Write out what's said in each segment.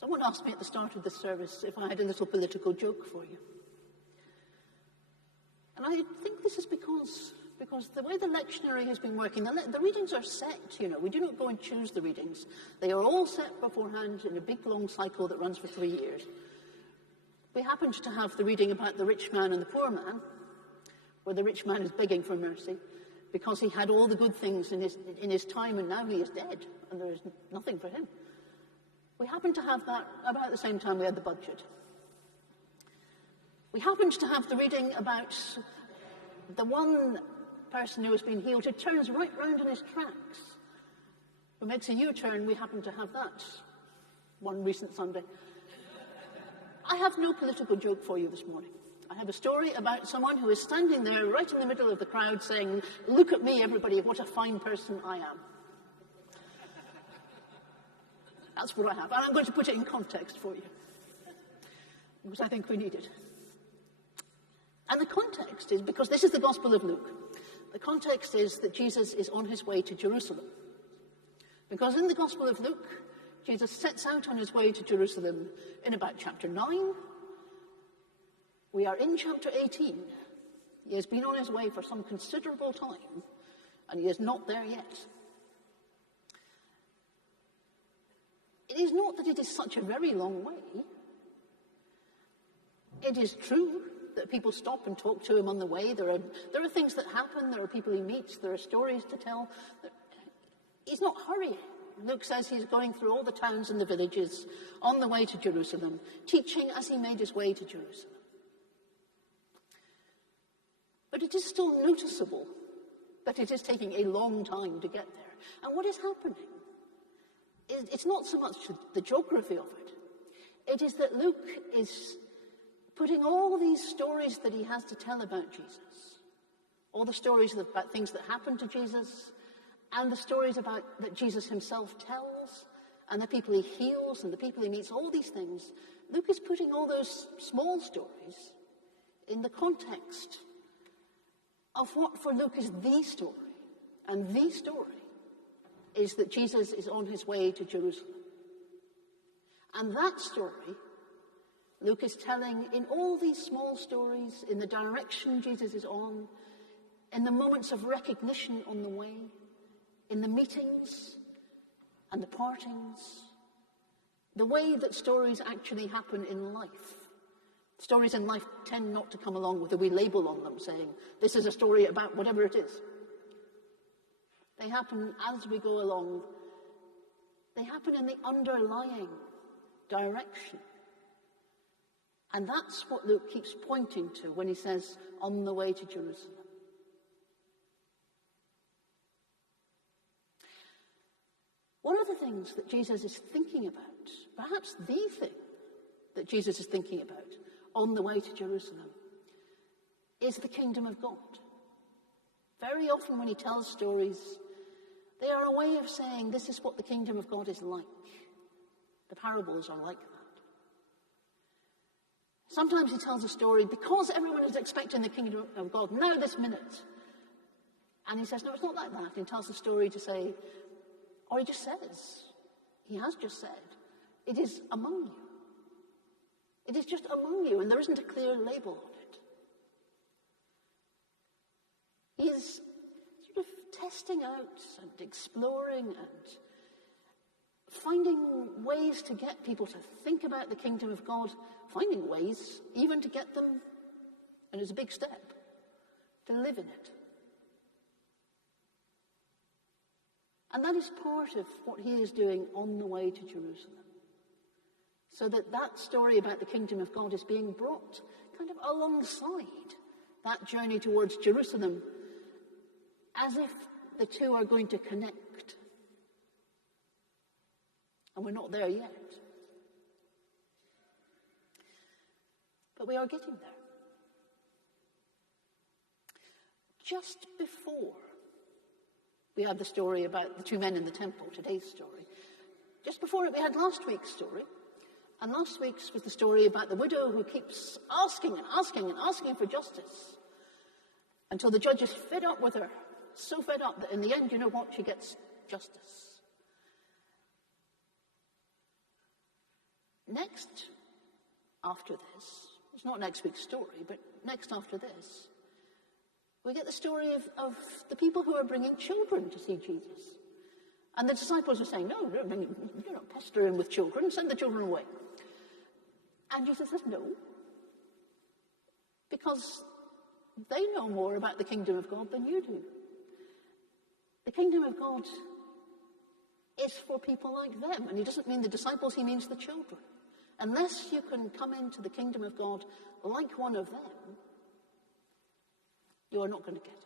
Someone asked me at the start of the service if I had a little political joke for you. And I think this is because the way the lectionary has been working, the readings are set, We do not go and choose the readings. They are all set beforehand in a big, long cycle that runs for 3 years. We happened to have the reading about the rich man and the poor man, where the rich man is begging for mercy because he had all the good things in his time and now he is dead and there is nothing for him. We happened to have that about the same time we had the budget. We happened to have the reading about the one person who has been healed who turns right round in his tracks, who makes a U-turn. We happened to have that one recent Sunday. I have no political joke for you this morning. I have a story about someone who is standing there right in the middle of the crowd saying, "Look at me, everybody, what a fine person I am." That's what I have. And I'm going to put it in context for you, because I think we need it. And the context is, because this is the Gospel of Luke, the context is that Jesus is on his way to Jerusalem. Because in the Gospel of Luke, Jesus sets out on his way to Jerusalem in about chapter 9. We are in chapter 18. He has been on his way for some considerable time, and he is not there yet. It is not that it is such a very long way. It is true that people stop and talk to him on the way. There are things that happen. There are people he meets. There are stories to tell. He's not hurrying. Luke says he's going through all the towns and the villages on the way to Jerusalem, teaching as he made his way to Jerusalem. But it is still noticeable that it is taking a long time to get there. And what is happening? It's not so much the geography of it. It is that Luke is putting all these stories that he has to tell about Jesus, all the stories about things that happened to Jesus, and the stories that Jesus himself tells, and the people he heals, and the people he meets, all these things. Luke is putting all those small stories in the context of what for Luke is the story. And the story is that Jesus is on his way to Jerusalem. And that story, Luke is telling in all these small stories, in the direction Jesus is on, in the moments of recognition on the way, in the meetings and the partings, the way that stories actually happen in life. Stories in life tend not to come along with a wee label on them saying, this is a story about whatever it is. They happen as we go along. They happen in the underlying direction. And that's what Luke keeps pointing to when he says, on the way to Jerusalem. One of the things that Jesus is thinking about, perhaps the thing that Jesus is thinking about on the way to Jerusalem, is the kingdom of God. Very often when he tells stories, they are a way of saying this is what the kingdom of God is like. The parables are like that. Sometimes he tells a story because everyone is expecting the kingdom of God now this minute. And he says, no, it's not like that. And he tells the story to say, or he just says, he has just said, it is among you. It is just among you, and there isn't a clear label on it. He is sort of testing out and exploring and finding ways to get people to think about the kingdom of God, finding ways even to get them, and it's a big step, to live in it. And that is part of what he is doing on the way to Jerusalem. So that story about the kingdom of God is being brought kind of alongside that journey towards Jerusalem, as if the two are going to connect. And we're not there yet. But we are getting there. Just before we had the story about the two men in the temple, today's story, just before it we had last week's story. And last week's was the story about the widow who keeps asking and asking and asking for justice until the judge is fed up with her, so fed up that in the end, you know what, she gets justice. Next, after this, it's not next week's story, but next after this, we get the story of the people who are bringing children to see Jesus. And the disciples are saying, no, you're not pestering with children, send the children away. And Jesus says, no, because they know more about the kingdom of God than you do. The kingdom of God is for people like them. And he doesn't mean the disciples, he means the children. Unless you can come into the kingdom of God like one of them, you are not going to get it.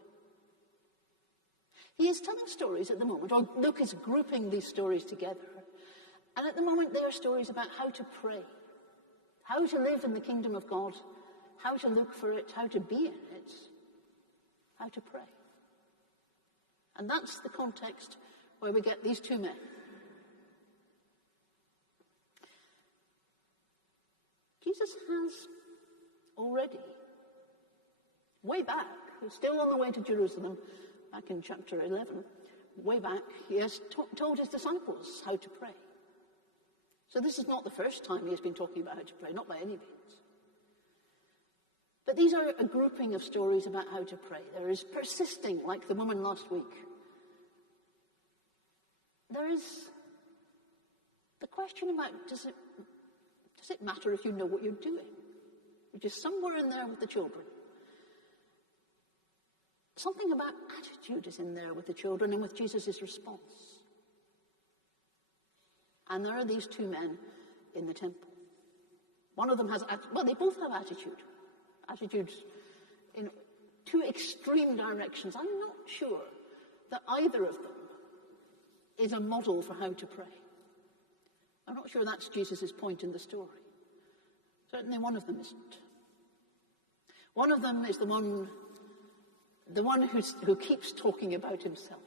He is telling stories at the moment, or Luke is grouping these stories together. And at the moment, they are stories about how to pray, how to live in the kingdom of God, how to look for it, how to be in it, how to pray. And that's the context where we get these two men. Jesus has already, way back, he's still on the way to Jerusalem, back in chapter 11, way back, he has told his disciples how to pray. So this is not the first time he has been talking about how to pray, not by any means. But these are a grouping of stories about how to pray. There is persisting, like the woman last week. There is the question about, does it matter if you know what you're doing? Which is somewhere in there with the children. Something about attitude is in there with the children and with Jesus' response. And there are these two men in the temple. One of them has, well, they both have attitude. Attitudes in two extreme directions. I'm not sure that either of them is a model for how to pray. I'm not sure that's Jesus' point in the story. Certainly one of them isn't. One of them is the one who keeps talking about himself.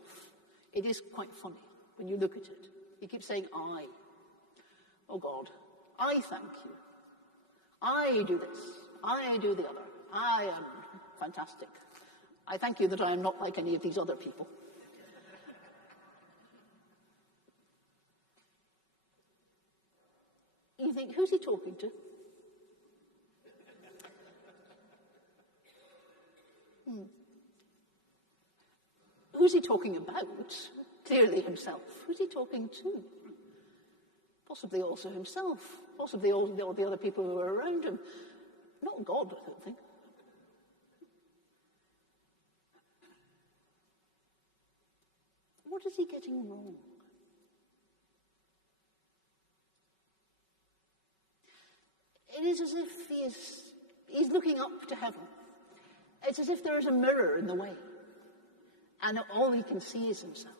It is quite funny when you look at it. He keeps saying, I. Oh God, I thank you. I do this. I do the other. I am fantastic. I thank you that I am not like any of these other people. You think, who's he talking to? Who's he talking about? Clearly himself. Who's he talking to? Possibly also himself. Possibly all the other people who are around him. Not God, I don't think. What is he getting wrong? It is as if he's looking up to heaven. It's as if there is a mirror in the way, and all he can see is himself.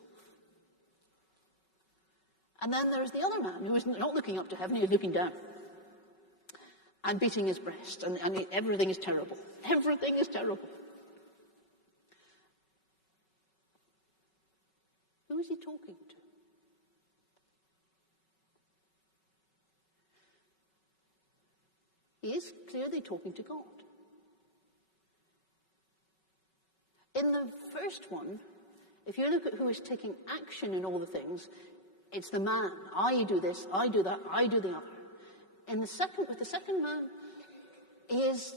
And then there's the other man who is not looking up to heaven, he's looking down and beating his breast, and everything is terrible. Everything is terrible. Who is he talking to? He is clearly talking to God. In the first one, if you look at who is taking action in all the things, it's the man. I do this, I do that, I do the other. With the second man, he is,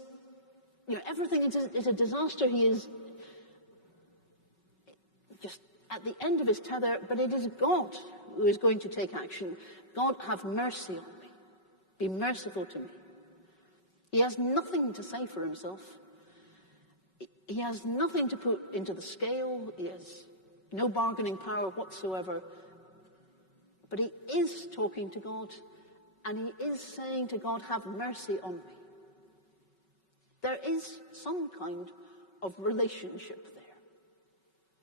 everything is a disaster. He is just at the end of his tether, but it is God who is going to take action. God, have mercy on me. Be merciful to me. He has nothing to say for himself. He has nothing to put into the scale. He has no bargaining power whatsoever. But he is talking to God, and he is saying to God, have mercy on me. There is some kind of relationship there.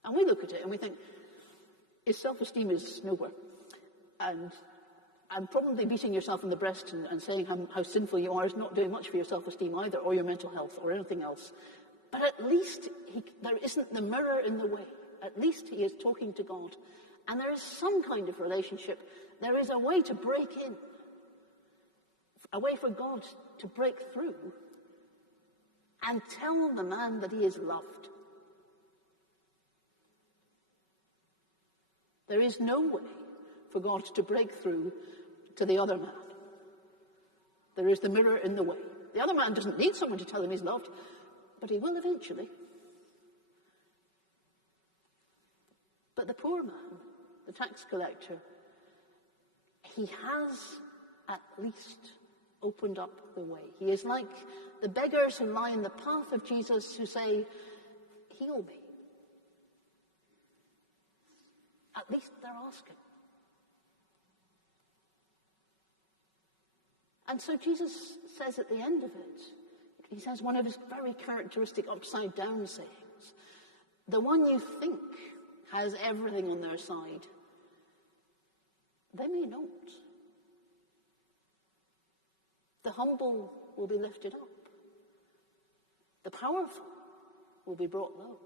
And we look at it and we think, his self-esteem is nowhere. And probably beating yourself in the breast and saying how sinful you are is not doing much for your self-esteem either, or your mental health, or anything else. But at least there isn't the mirror in the way. At least he is talking to God. And there is some kind of relationship. There is a way to break in. A way for God to break through and tell the man that he is loved. There is no way for God to break through to the other man. There is the mirror in the way. The other man doesn't need someone to tell him he's loved, but he will eventually. But the poor man, the tax collector, he has at least opened up the way. He is like the beggars who lie in the path of Jesus who say, heal me. At least they're asking. And so Jesus says at the end of it, he says one of his very characteristic upside-down sayings, the one you think has everything on their side, they may not. The humble will be lifted up. The powerful will be brought low.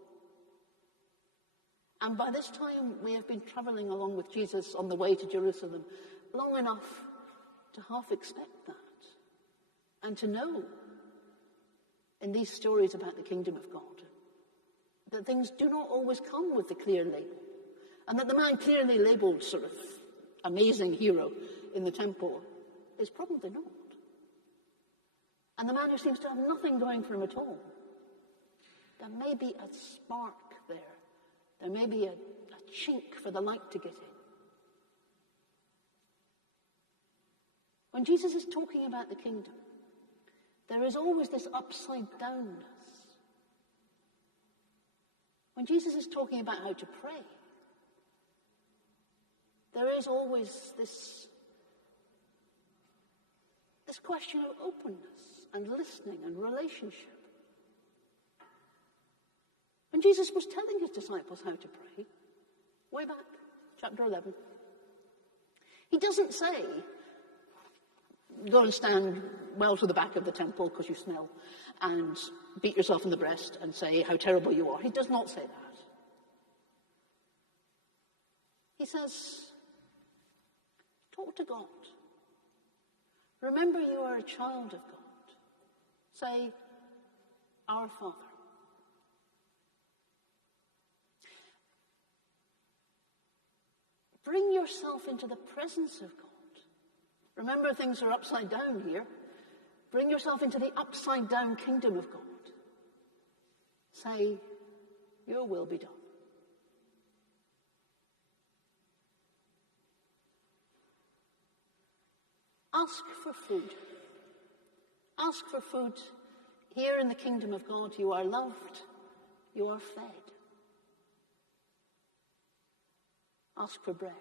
And by this time, we have been travelling along with Jesus on the way to Jerusalem long enough to half expect that and to know in these stories about the kingdom of God that things do not always come with the clear label, and that the man clearly labelled sort of amazing hero in the temple is probably not. And the man who seems to have nothing going for him at all, there may be a spark there. There may be a chink for the light to get in. When Jesus is talking about the kingdom, there is always this upside-downness. When Jesus is talking about how to pray, there is always this question of openness and listening and relationship. When Jesus was telling his disciples how to pray, way back, chapter 11, he doesn't say, go and stand well to the back of the temple because you smell, and beat yourself in the breast and say how terrible you are. He does not say that. He says, talk to God. Remember you are a child of God. Say, our Father. Bring yourself into the presence of God. Remember, things are upside down here. Bring yourself into the upside down kingdom of God. Say, your will be done. Ask for food. Ask for food. Here in the kingdom of God, you are loved. You are fed. Ask for bread.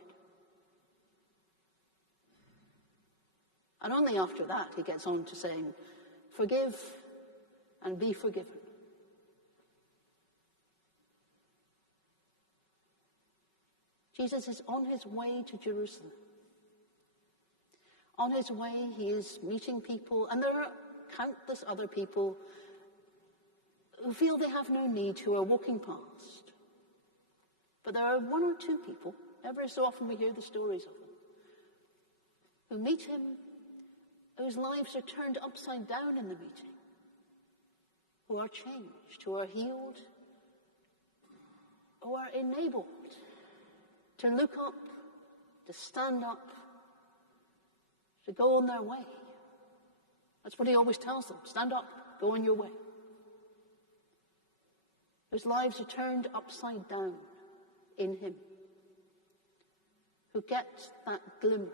And only after that he gets on to saying, forgive and be forgiven. Jesus is on his way to Jerusalem. On his way, he is meeting people, and there are countless other people who feel they have no need, who are walking past. But there are one or two people, every so often we hear the stories of them, who meet him, whose lives are turned upside down in the meeting, who are changed, who are healed, who are enabled to look up, to stand up, to go on their way. That's what he always tells them. Stand up, go on your way. Whose lives are turned upside down in him. Who get that glimmer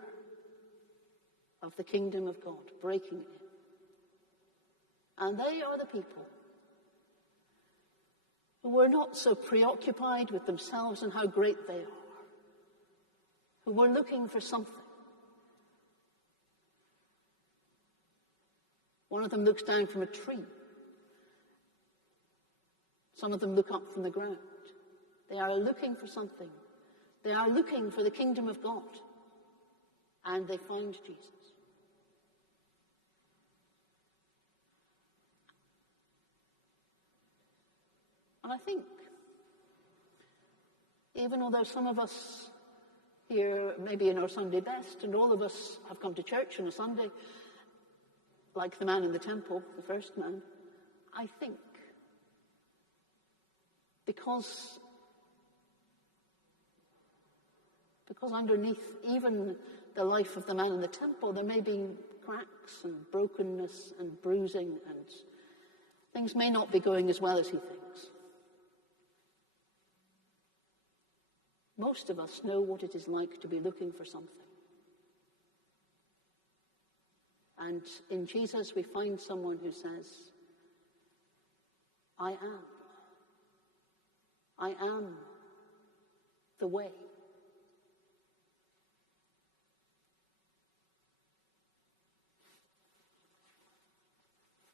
of the kingdom of God breaking in. And they are the people who were not so preoccupied with themselves and how great they are. Who were looking for something. One of them looks down from a tree. Some of them look up from the ground. They are looking for something. They are looking for the kingdom of God. And they find Jesus. And I think, even although some of us here, maybe in our Sunday best, and all of us have come to church on a Sunday, like the man in the temple, the first man, I think because underneath even the life of the man in the temple, there may be cracks and brokenness and bruising, and things may not be going as well as he thinks. Most of us know what it is like to be looking for something. And in Jesus we find someone who says, I am the way.